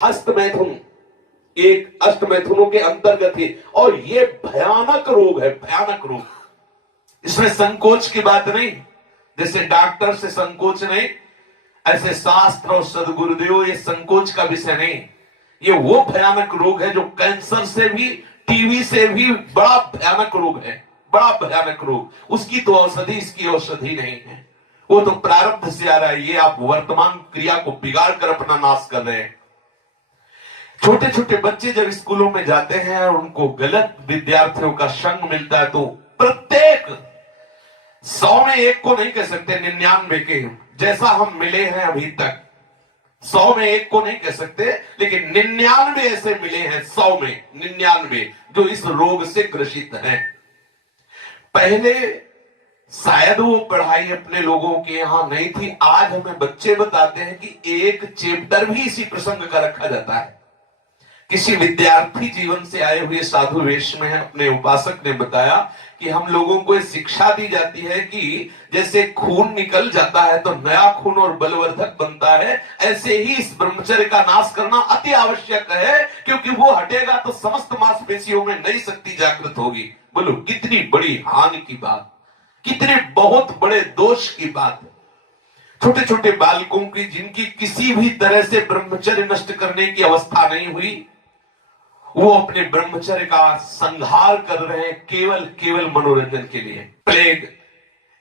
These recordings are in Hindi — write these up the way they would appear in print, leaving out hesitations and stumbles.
हस्त मैथुन एक अष्ट मैथुनों के अंतर्गत है और ये भयानक रोग है, भयानक रोग। इसमें संकोच की बात नहीं, जैसे डॉक्टर से संकोच नहीं, ऐसे शास्त्र और सदगुरुदेव ये संकोच का विषय नहीं। ये वो भयानक रोग है जो कैंसर से भी, टीबी से भी बड़ा भयानक रोग है, बड़ा भयानक रोग। उसकी तो औषधि, इसकी औषधि नहीं है। वो तो प्रारब्ध से आ रहा है। ये आप वर्तमान क्रिया को बिगाड़ कर अपना नाश कर रहे हैं। छोटे छोटे बच्चे जब स्कूलों में जाते हैं और उनको गलत विद्यार्थियों का संग मिलता है तो प्रत्येक 100 में एक को नहीं कह सकते, 99 के जैसा हम मिले हैं अभी तक, 100 में एक को नहीं कह सकते, लेकिन 99 ऐसे मिले हैं, 100 में 99 जो इस रोग से ग्रसित हैं। पहले शायद वो पढ़ाई अपने लोगों के यहां नहीं थी। आज हमें बच्चे बताते हैं कि एक चैप्टर भी इसी प्रसंग का रखा जाता है। किसी विद्यार्थी जीवन से आए हुए साधु वेश में अपने उपासक ने बताया कि हम लोगों को शिक्षा दी जाती है कि जैसे खून निकल जाता है तो नया खून और बलवर्धक बनता है, ऐसे ही इस ब्रह्मचर्य का नाश करना अति आवश्यक है, क्योंकि वो हटेगा तो समस्त मांसपेशियों में नई शक्ति जागृत होगी। बोलो कितनी बड़ी हानि की बात, कितने बहुत बड़े दोष की बात है। छोटे छोटे बालकों की जिनकी किसी भी तरह से ब्रह्मचर्य नष्ट करने की अवस्था नहीं हुई, वो अपने ब्रह्मचर्य का संहार कर रहे हैं केवल केवल मनोरंजन के लिए। प्लेग,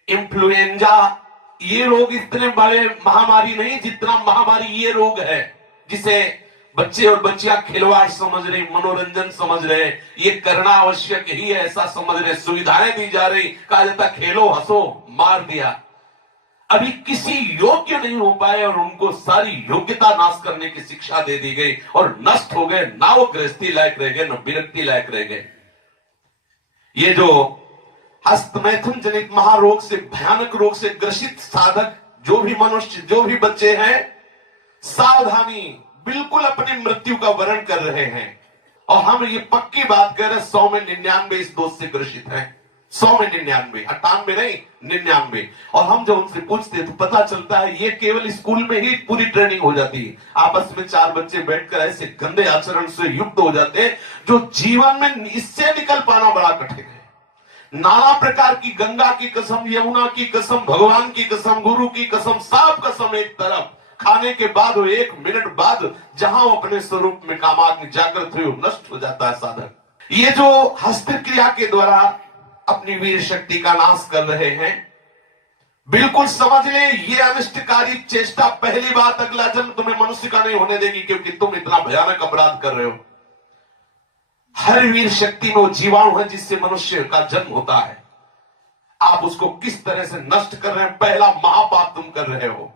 इंफ्लुएंजा, ये रोग इतने बड़े महामारी नहीं जितना महामारी ये रोग है, जिसे बच्चे और बच्चियां खिलवाड़ समझ रही, मनोरंजन समझ रहे, ये करना आवश्यक ही है ऐसा समझ रहे, सुविधाएं दी जा रही, कहा जाता खेलो हंसो, मार दिया। अभी किसी योग्य नहीं हो पाए और उनको सारी योग्यता नाश करने की शिक्षा दे दी गई और नष्ट हो गए। ना वो गृहस्थी लायक रह गए, न विरक्ति लायक रह गए। ये जो हस्तमैथुन जनित महारोग से, भयानक रोग से ग्रसित साधक जो भी मनुष्य, जो भी बच्चे हैं, सावधानी, बिल्कुल अपनी मृत्यु का वर्ण कर रहे हैं। और हम ये पक्की बात कर रहे हैं, 100 में 99 इस दोष से ग्रसित हैं। 100 में 99, 98 नहीं, 99। और हम जब उनसे पूछते तो पता चलता है ये केवल स्कूल में ही पूरी ट्रेनिंग हो जाती है। आपस में 4 बच्चे बैठकर ऐसे गंदे आचरण से युक्त हो जाते हैं जो जीवन में इससे निकल पाना बड़ा कठिन है। नाना प्रकार की, गंगा की कसम, यमुना की कसम, भगवान की कसम, गुरु की कसम, सब कसम एक तरफ, खाने के बाद 1 मिनट बाद जहां वो अपने स्वरूप में कामाग्नि जागृत हुई, नष्ट हो जाता है साधक। ये जो हस्त क्रिया के द्वारा अपनी वीर शक्ति का नाश कर रहे हैं, बिल्कुल समझ ले ये अनिष्टकारी चेष्टा पहली बात अगला जन्म तुम्हें मनुष्य का नहीं होने देगी, क्योंकि तुम इतना भयानक अपराध कर रहे हो। हर वीर शक्ति में वो जीवाणु है जिससे मनुष्य का जन्म होता है। आप उसको किस तरह से नष्ट कर रहे हैं, पहला महापाप तुम कर रहे हो।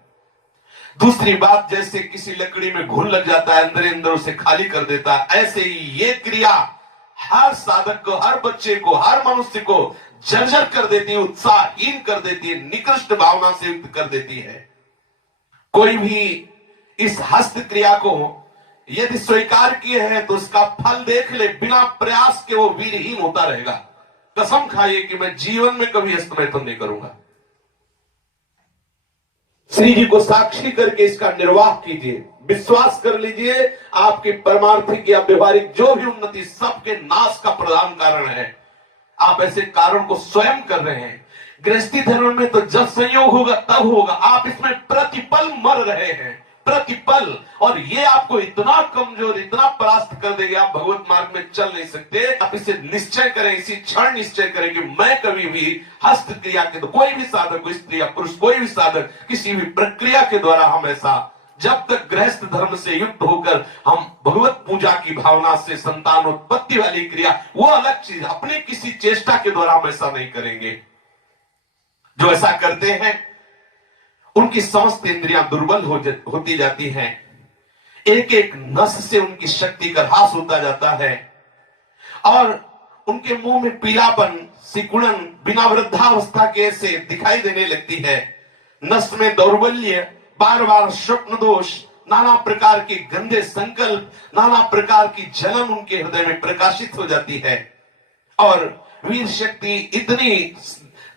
दूसरी बात, जैसे किसी लकड़ी में घुन लग जाता है, अंदर अंदर उसे खाली कर देता है, ऐसे ही ये क्रिया हर साधक को, हर बच्चे को, हर मनुष्य को जर्जर कर देती है, उत्साहहीन कर देती है, निकृष्ट भावना से युक्त कर देती है। कोई भी इस हस्त क्रिया को यदि स्वीकार किए हैं तो उसका फल देख ले, बिना प्रयास के वो वीरहीन होता रहेगा। कसम खाइए कि मैं जीवन में कभी हस्तमैथुन नहीं करूंगा। श्री जी को साक्षी करके इसका निर्वाह कीजिए, विश्वास कर लीजिए आपकी परमार्थिक या व्यवहारिक जो भी उन्नति सबके नाश का प्रधान कारण है। आप ऐसे कारण को स्वयं कर रहे हैं। गृहस्थी धर्म में तो जब संयोग होगा तब होगा, आप इसमें प्रतिपल मर रहे हैं, प्रतिपल। और ये आपको इतना कमजोर, इतना परास्त कर देगा, आप भगवत मार्ग में चल नहीं सकते। आप इसे निश्चय करें, इसी क्षण निश्चय करें कि मैं कभी भी हस्त क्रिया के, तो कोई भी साधक, स्त्री या पुरुष, कोई भी साधक किसी भी प्रक्रिया के द्वारा हम ऐसा, जब तक गृहस्थ धर्म से युक्त होकर हम भगवत पूजा की भावना से संतान उत्पत्ति वाली क्रिया, वो अलग चीज, अपनी किसी चेष्टा के द्वारा हम ऐसा नहीं करेंगे। जो ऐसा करते हैं उनकी समस्त इंद्रियां दुर्बल होती जाती हैं, एक एक नस से उनकी शक्ति का ह्रास होता जाता है और उनके मुंह में पीलापन, सिकुड़न बिना वृद्धावस्था के से दिखाई देने लगती है। नस में दौर्बल्य, बार बार स्वप्न दोष, नाना प्रकार के गंदे संकल्प, नाना प्रकार की जलन उनके हृदय में प्रकाशित हो जाती है और वीर शक्ति इतनी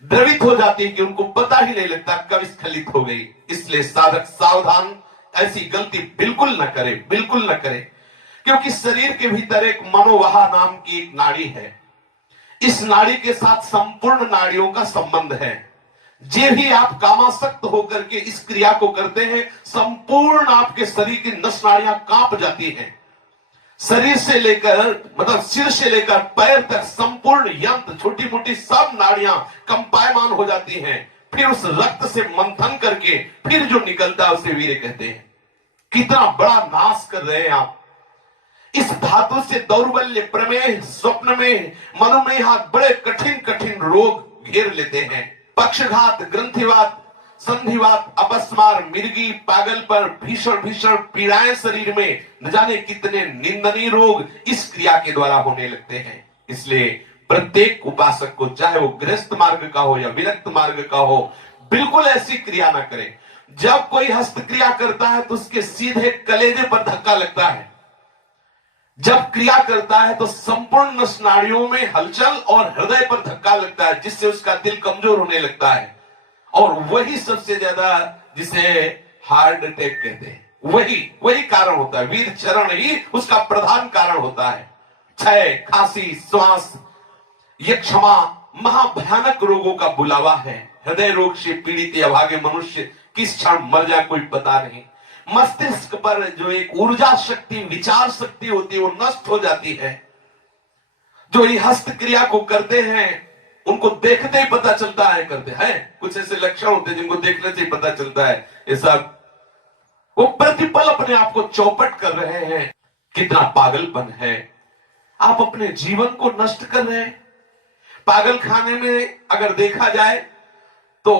द्रवित हो जाती है कि उनको पता ही नहीं लगता कब स्खलित हो गई। इसलिए साधक सावधान, ऐसी गलती बिल्कुल न करे, बिल्कुल न करे। क्योंकि शरीर के भीतर एक मनोवाह नाम की एक नाड़ी है। इस नाड़ी के साथ संपूर्ण नाड़ियों का संबंध है। जे भी आप कामासक्त होकर के इस क्रिया को करते हैं, संपूर्ण आपके शरीर की नस नाड़ियां कांप जाती हैं। शरीर से लेकर मतलब सिर से लेकर पैर तक संपूर्ण यंत्र, छोटी मोटी सब नाड़ियां कंपायमान हो जाती हैं। फिर उस रक्त से मंथन करके फिर जो निकलता है उसे वीर्य कहते हैं। कितना बड़ा नाश कर रहे हैं आप। इस धातु से दौर्बल्य, प्रमेह, स्वप्न में, मधुमेह, बड़े कठिन कठिन रोग घेर लेते हैं। पक्षघात, ग्रंथिवात, संधिवात, अपस्मार, मिर्गी, पागल पर, भीषण भीषण पीड़ाएं शरीर में, न जाने कितने निंदनीय रोग इस क्रिया के द्वारा होने लगते हैं। इसलिए प्रत्येक उपासक को, चाहे वो गृहस्थ मार्ग का हो या विरक्त मार्ग का हो, बिल्कुल ऐसी क्रिया ना करे। जब कोई हस्त क्रिया करता है तो उसके सीधे कलेजे पर धक्का लगता है। जब क्रिया करता है तो संपूर्ण नस नाड़ियों में हलचल और हृदय पर धक्का लगता है, जिससे उसका दिल कमजोर होने लगता है। और वही सबसे ज्यादा जिसे हार्ट अटैक कहते हैं, वही कारण होता है। वीर चरण ही उसका प्रधान कारण होता है। क्षय, खांसी, श्वास, ये क्षमा महाभयानक रोगों का बुलावा है। हृदय रोग से पीड़ित अभागे मनुष्य किस क्षण मर जाए कोई पता नहीं। मस्तिष्क पर जो एक ऊर्जा शक्ति, विचार शक्ति होती है, वो नष्ट हो जाती है। जो ये हस्त क्रिया को करते हैं उनको देखते ही पता चलता है करते हैं। कुछ ऐसे लक्षण होते हैं जिनको देखने से ही पता चलता है ये सब वो प्रतिपल अपने आप को चौपट कर रहे हैं। कितना पागलपन है। आप अपने जीवन को नष्ट कर रहे हैं। पागल खाने में अगर देखा जाए तो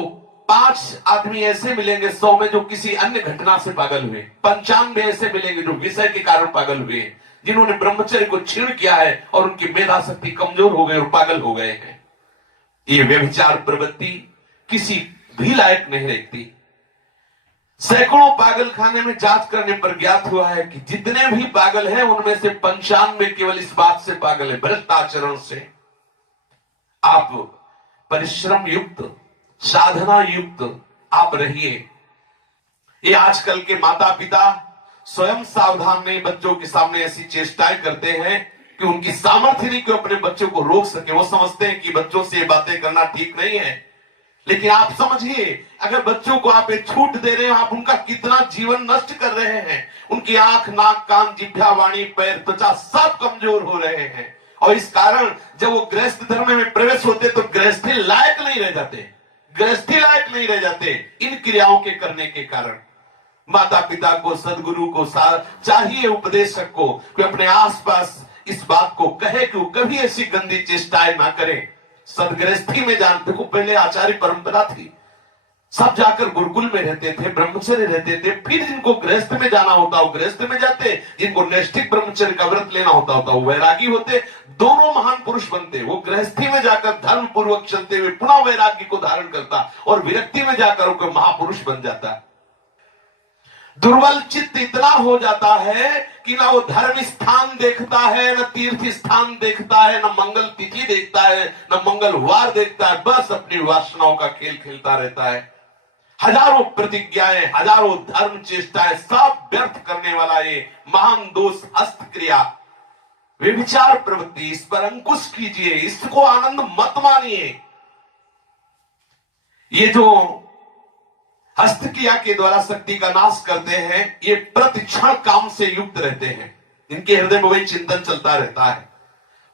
5 आदमी ऐसे मिलेंगे 100 में जो किसी अन्य घटना से पागल हुए। 95 ऐसे मिलेंगे जो विषय के कारण पागल हुए, जिन्होंने ब्रह्मचर्य को छीण किया है और उनकी मेधा शक्ति कमजोर हो गई और पागल हो गए हैं। ये व्यभिचार प्रवृत्ति किसी भी लायक नहीं रहती। सैकड़ों पागल खाने में जांच करने पर ज्ञात हुआ है कि जितने भी पागल हैं उनमें से 95 केवल इस बात से पागल है, भ्रष्ट आचरण से। आप परिश्रम युक्त, साधना युक्त आप रहिए। ये आजकल के माता पिता स्वयं सावधान नहीं, बच्चों के सामने ऐसी चेष्टाएं करते हैं कि उनकी सामर्थ्य नहीं कि अपने बच्चों को रोक सके। वो समझते हैं कि बच्चों से ये बातें करना ठीक नहीं है। लेकिन आप समझिए, अगर बच्चों को आप एक छूट दे रहे हैं, आप उनका कितना जीवन नष्ट कर रहे हैं। उनकी आंख, नाक, कान, जिह्वा, वाणी, पैर, त्वचा सब कमजोर हो रहे हैं। और इस कारण जब वो गृहस्थ धर्म में प्रवेश होते तो गृहस्थी लायक नहीं रह जाते, गृहस्थी लायक नहीं रह जाते इन क्रियाओं के करने के कारण। माता पिता को, सदगुरु को चाहिए, उपदेशक को, कि अपने आसपास इस बात को कहे कि वो कभी ऐसी गंदी चेष्टाएं ना करें। सदगृहस्थी में जान, देखो पहले आचार्य परंपरा थी, सब जाकर गुरुकुल में रहते थे, ब्रह्मचर्य रहते थे। फिर जिनको गृहस्थ में जाना होता वो गृहस्थ में जाते, जिनको नैष्ठिक ब्रह्मचर्य का व्रत लेना होता वो वैरागी होते। दोनों महान पुरुष बनते। वो गृहस्थी में जाकर धर्म पूर्वक चलते हुए पुनः वैराग्य को धारण करता और विरक्ति में जाकर वो महापुरुष बन जाता। दुर्बल चित्त इतना हो जाता है कि ना वो धर्म स्थान देखता है, न तीर्थ स्थान देखता है, न मंगल तिथि देखता है, न मंगलवार देखता है। बस अपनी वासनाओं का खेल खेलता रहता है। हजारों प्रतिज्ञाएं, हजारों धर्म चेष्टाएं सब व्यर्थ करने वाला ये महान दोष हस्त क्रिया, व्यभिचार प्रवृत्ति, इस पर अंकुश कीजिए, इसको आनंद मत मानिए। ये जो हस्त क्रिया के द्वारा शक्ति का नाश करते हैं, ये प्रतिक्षण काम से युक्त रहते हैं। इनके हृदय में वही चिंतन चलता रहता है।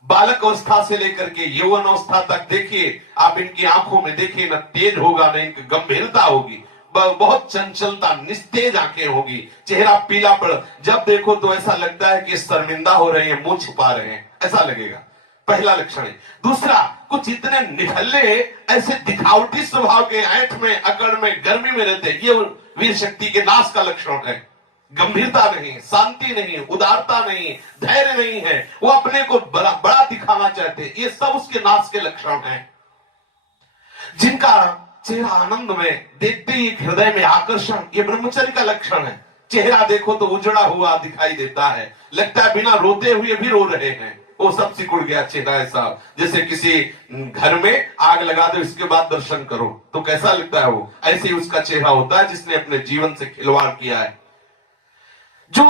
बालक अवस्था से लेकर के यौवन अवस्था तक देखिए आप, इनकी आंखों में देखिए, न तेज होगा न इनकी गंभीरता होगी, बहुत चंचलता, निस्तेज आंखें होगी, चेहरा पीला पड़, जब देखो तो ऐसा लगता है कि शर्मिंदा हो रहे हैं, मुंह छुपा रहे हैं, ऐसा लगेगा। पहला लक्षण है। दूसरा, कुछ इतने निखल्ले, ऐसे दिखावटी स्वभाव के, ऐंठ में, अकड़ में, गर्मी में रहते, ये वीर शक्ति के नाश का लक्षण है। गंभीरता नहीं, शांति नहीं, उदारता नहीं, धैर्य नहीं है, वो अपने को बड़ा दिखाना चाहते, ये सब उसके नाश के लक्षण हैं। जिनका चेहरा आनंद में, देखते ही हृदय में आकर्षण, ये ब्रह्मचर्य का लक्षण है। चेहरा देखो तो उजड़ा हुआ दिखाई देता है, लगता है बिना रोते हुए भी रो रहे हैं। वो सब सिकुड़ गया चेहरा, ऐसा जैसे किसी घर में आग लगा दो, इसके बाद दर्शन करो तो कैसा लगता है, वो ऐसे ही उसका चेहरा होता है जिसने अपने जीवन से खिलवाड़ किया है। जो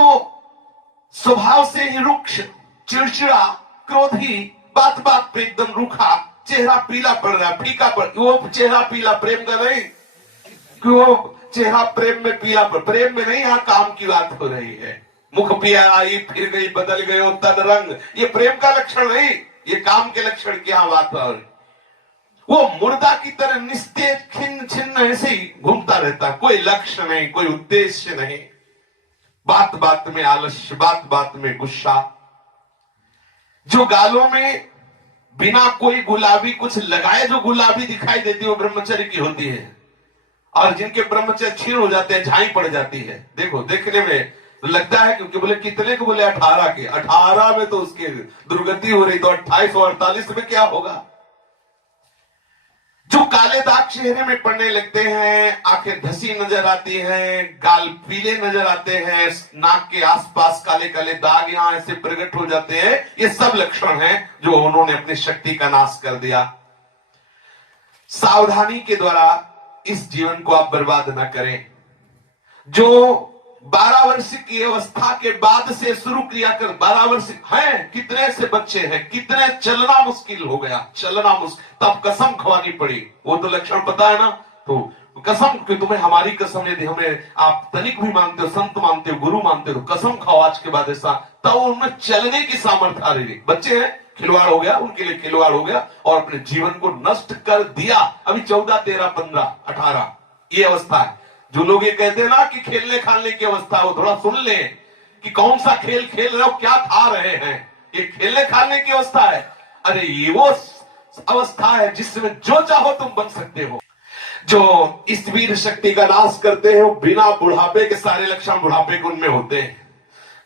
स्वभाव से ही रुक्ष, चिड़चिड़ा, क्रोधी, बात बात पे एकदम रूखा, चेहरा पीला पड़ रहा, फीका पड़, वो चेहरा पीला प्रेम का नहीं कि वो चेहरा प्रेम में पीला पड़, प्रेम में नहीं, यहां काम की बात हो रही है। मुख पिया आई फिर गई, बदल गए तन रंग, ये प्रेम का लक्षण नहीं, ये काम के लक्षण की यहां बात हो रही। वो मुर्दा की तरह निस्तेज खिन्न छिन्न ऐसे ही घूमता रहता, कोई लक्ष्य नहीं, कोई उद्देश्य नहीं, बात बात में आलस्य, बात बात में गुस्सा। जो गालों में बिना कोई गुलाबी कुछ लगाए जो गुलाबी दिखाई देती है वो ब्रह्मचर्य की होती है, और जिनके ब्रह्मचर्य क्षीण हो जाते हैं, झाई पड़ जाती है। देखो देखने में लगता है क्योंकि बोले कितने को, बोले 18 के, 18 में तो उसकी दुर्गति हो रही, तो 28 और 48 में क्या होगा। जो काले दाग चेहरे में पड़ने लगते हैं, आंखें धसी नजर आती हैं, गाल पीले नजर आते हैं, नाक के आसपास काले काले दाग यहां ऐसे प्रकट हो जाते हैं, ये सब लक्षण हैं जो उन्होंने अपनी शक्ति का नाश कर दिया। सावधानी के द्वारा इस जीवन को आप बर्बाद ना करें। जो 12 वर्ष की अवस्था के बाद से शुरू क्रिया कर, 12 वर्ष हैं, कितने से बच्चे हैं, कितने चलना मुश्किल हो गया, चलना मुश्किल, तब कसम खवानी पड़ी। वो तो लक्षण पता है ना, तो कसम कि तुम्हें हमारी कसम, यदि हमें आप तनिक भी मानते हो, संत मानते हो, गुरु मानते हो, कसम खाओ आज के बाद ऐसा, तब उनमें चलने की सामर्थ्य आ रही। बच्चे हैं, खिलवाड़ हो गया, उनके लिए खिलवाड़ हो गया और अपने जीवन को नष्ट कर दिया। अभी 14, 13, 15, 18 ये अवस्था है। जो लोग ये कहते हैं ना कि खेलने खाने की अवस्था, वो थोड़ा सुन ले कि कौन सा खेल खेल रहे हो, क्या खा रहे हैं, ये खेलने खाने की अवस्था है। अरे ये वो अवस्था है जिसमें जो चाहो तुम बन सकते हो। जो इस वीर शक्ति का नाश करते हैं वो बिना बुढ़ापे के सारे लक्षण बुढ़ापे के उनमें होते हैं।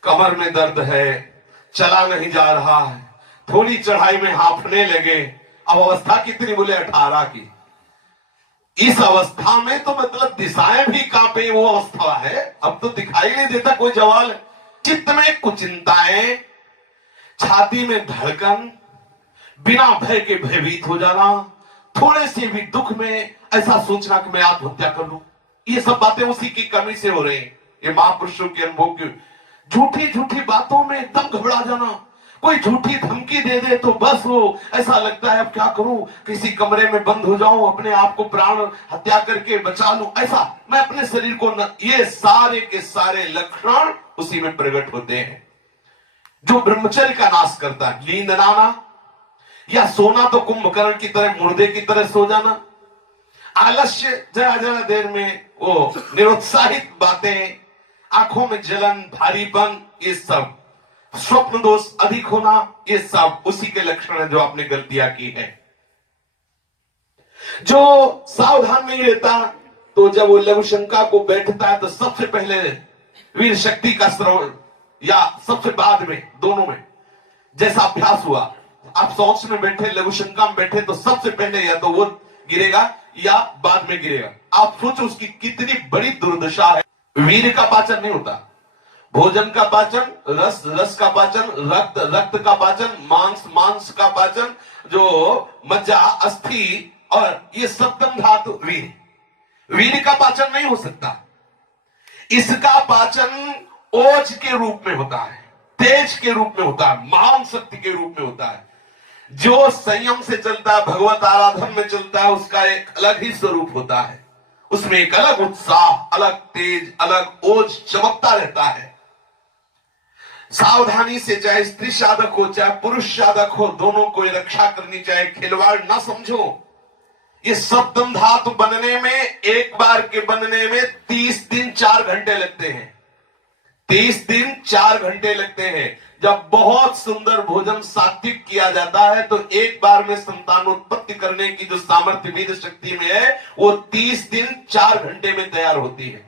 कमर में दर्द है, चला नहीं जा रहा है, थोड़ी चढ़ाई में हांफने लगे। अब अवस्था कितनी, बोले 18 की। इस अवस्था में तो मतलब दिशाएं भी कांपे, वो अवस्था है। अब तो दिखाई नहीं देता कोई जवाल। चित्त में कुचिंताएं, छाती में धड़कन, बिना भय के भयभीत हो जाना, थोड़े से भी दुख में ऐसा सोचना कि मैं आत्महत्या कर लूं, ये सब बातें उसी की कमी से हो रही हैं। ये महापुरुषों के अनुभव की झूठी झूठी बातों में एकदम घबरा जाना, कोई झूठी धमकी दे दे तो बस वो ऐसा लगता है अब क्या करूं, किसी कमरे में बंद हो जाऊं, अपने आप को प्राण हत्या करके बचा लूं, ऐसा मैं अपने शरीर को न, ये सारे के सारे लक्षण उसी में प्रकट होते हैं। जो ब्रह्मचर्य का नाश करता है, नींद ना आना या सोना तो कुंभकर्ण की तरह, मुर्दे की तरह सो जाना, आलस्य, जरा जरा देर में वो निरुत्साहित बातें, आंखों में जलन, भारीपन, ये सब, स्वप्न दोष अधिक होना, ये सब उसी के लक्षण है जो आपने गलतियां की है। जो सावधान नहीं रहता तो जब वो लघु शंका को बैठता है तो सबसे पहले वीर शक्ति का श्रवण, या सबसे बाद में, दोनों में जैसा अभ्यास हुआ, आप सोच में बैठे, लघु शंका में बैठे, तो सबसे पहले या तो वो गिरेगा या बाद में गिरेगा। आप सोचो उसकी कितनी बड़ी दुर्दशा है। वीर का पाचन नहीं होता, भोजन का पाचन, रस रस का पाचन, रक्त रक्त का पाचन, मांस मांस का पाचन, जो मज्जा, अस्थि और ये सप्तम धातु वीर का पाचन नहीं हो सकता। इसका पाचन ओज के रूप में होता है, तेज के रूप में होता है, महान शक्ति के रूप में होता है। जो संयम से चलता है, भगवत आराधन में चलता है, उसका एक अलग ही स्वरूप होता है, उसमें एक अलग उत्साह, अलग तेज, अलग ओज चमकता रहता है। सावधानी से, चाहे स्त्री साधक हो चाहे पुरुष साधक हो, दोनों को रक्षा करनी चाहिए, खिलवाड़ ना समझो। ये सप्तम धातु बनने में, एक बार के बनने में 30 दिन 4 घंटे लगते हैं, 30 दिन 4 घंटे लगते हैं। जब बहुत सुंदर भोजन सात्विक किया जाता है तो एक बार में संतानोत्पत्ति करने की जो सामर्थ्य वीर शक्ति में है वो 30 दिन 4 घंटे में तैयार होती है,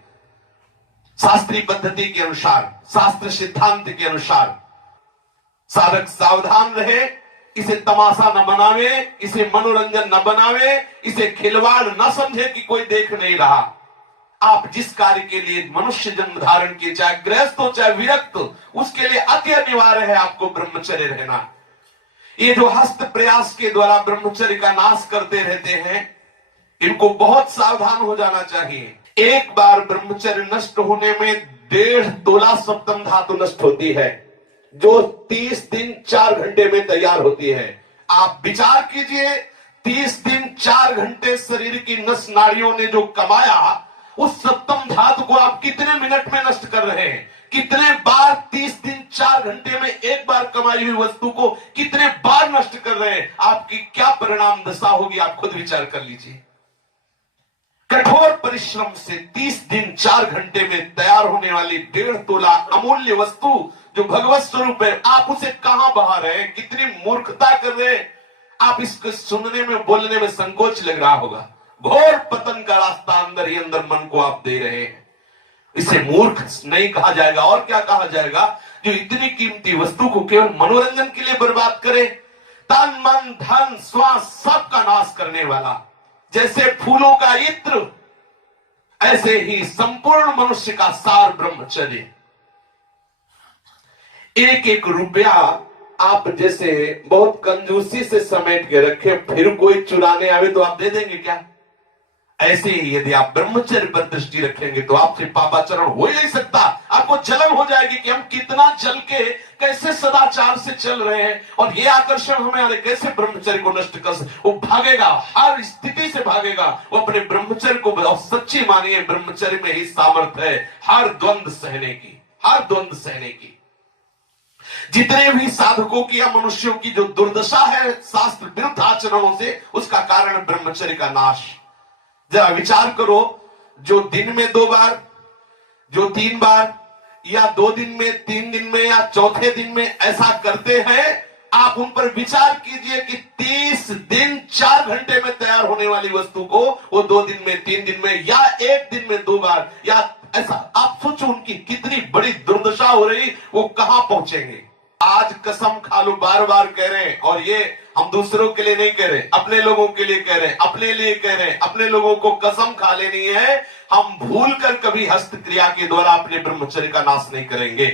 शास्त्रीय पद्धति के अनुसार, शास्त्र सिद्धांत के अनुसार। साधक सावधान रहे, इसे तमाशा न बनावे, इसे मनोरंजन न बनावे, इसे खिलवाड़ न समझे कि कोई देख नहीं रहा। आप जिस कार्य के लिए मनुष्य जन्म धारण किए, चाहे गृहस्थ हो चाहे विरक्त, उसके लिए अति अनिवार्य है आपको ब्रह्मचर्य रहना। ये जो हस्त प्रयास के द्वारा ब्रह्मचर्य का नाश करते रहते हैं, इनको बहुत सावधान हो जाना चाहिए। एक बार ब्रह्मचर्य नष्ट होने में 1.5 तोला सप्तम धातु नष्ट होती है, जो 30 दिन 4 घंटे में तैयार होती है। आप विचार कीजिए, 30 दिन 4 घंटे शरीर की नस नाड़ियों ने जो कमाया, उस सप्तम धातु को आप कितने मिनट में नष्ट कर रहे हैं? कितने बार 30 दिन 4 घंटे में एक बार कमाई हुई वस्तु को कितने बार नष्ट कर रहे हैं? आपकी क्या परिणाम दशा होगी, आप खुद विचार कर लीजिए। कठोर परिश्रम से 30 दिन 4 घंटे में तैयार होने वाली 1.5 तोला अमूल्य वस्तु जो भगवत स्वरूप है, आप उसे कहां बहा रहे हैं? कितनी मूर्खता कर रहे हैं आप। इसको सुनने में बोलने में संकोच लग रहा होगा। घोर पतन का रास्ता अंदर ही अंदर मन को आप दे रहे हैं। इसे मूर्ख नहीं कहा जाएगा और क्या कहा जाएगा? जो इतनी कीमती वस्तु को केवल मनोरंजन के लिए बर्बाद करे, तन मन धन श्वास सबका नाश करने वाला। जैसे फूलों का इत्र, ऐसे ही संपूर्ण मनुष्य का सार ब्रह्मचर्य। एक एक रुपया आप जैसे बहुत कंजूसी से समेट के रखे, फिर कोई चुराने आवे तो आप दे देंगे क्या? ऐसे ही यदि आप ब्रह्मचर्य पर दृष्टि रखेंगे तो आपसे पापाचरण हो ही नहीं सकता। आपको जलन हो जाएगी कि हम कितना जल के कैसे सदाचार से चल रहे हैं, और ये आकर्षण हमें कैसे ब्रह्मचर्य को नष्ट कर सकते। वो भागेगा, हर स्थिति से भागेगा। वो अपने ब्रह्मचर्य को, और सच्ची मानिए ब्रह्मचर्य में ही सामर्थ्य है हर द्वंद्व सहने की, हर द्वंद्व सहने की। जितने भी साधकों की या मनुष्यों की जो दुर्दशा है शास्त्र विरुद्ध आचरणों से, उसका कारण ब्रह्मचर्य का नाश। जरा विचार करो, जो दिन में 2 बार, जो 3 बार, या 2 दिन में, 3 दिन में, या चौथे दिन में ऐसा करते हैं, आप उन पर विचार कीजिए कि 30 दिन 4 घंटे में तैयार होने वाली वस्तु को वो 2 दिन में, 3 दिन में, या 1 दिन में 2 बार, या ऐसा आप सोचो उनकी कितनी बड़ी दुर्दशा हो रही, वो कहां पहुंचेंगे। आज कसम खा लो, बार बार कह रहे हैं, और ये हम दूसरों के लिए नहीं कह रहे, अपने लोगों के लिए कह रहे हैं, अपने लिए कह रहे हैं। अपने लोगों को कसम खा लेनी है, हम भूल कर कभी हस्तक्रिया के द्वारा अपने ब्रह्मचर्य का नाश नहीं करेंगे।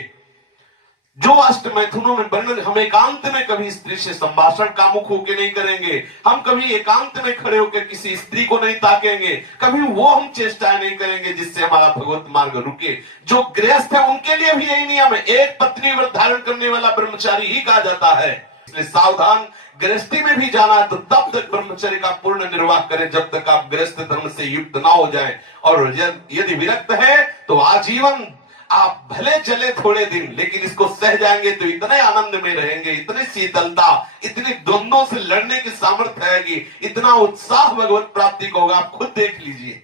जो अष्ट मैथुनों में वर्णन, हम एकांत में कभी स्त्री से संभाषण कामुक होकर नहीं करेंगे, हम कभी एकांत में खड़े होकर किसी स्त्री को नहीं ताकेंगे, कभी वो हम चेष्टाएं नहीं करेंगे जिससे हमारा भगवत मार्ग रुके। जो गृहस्थ है उनके लिए भी यही नियम है, एक पत्नी व्रत धारण करने वाला ब्रह्मचारी ही कहा जाता है। इसलिए सावधान, गृहस्थी में भी जाना है तो तब तक ब्रह्मचर्य का पूर्ण निर्वाह करें जब तक आप गृहस्थ धर्म से युक्त ना हो जाएं, और यदि विरक्त है तो आजीवन आप भले चले थोड़े दिन, लेकिन इसको सह जाएंगे तो इतने आनंद में रहेंगे, इतनी शीतलता, इतनी द्वंद्वों से लड़ने की सामर्थ्य आएगी, इतना उत्साह भगवत प्राप्ति को होगा। आप खुद देख लीजिए।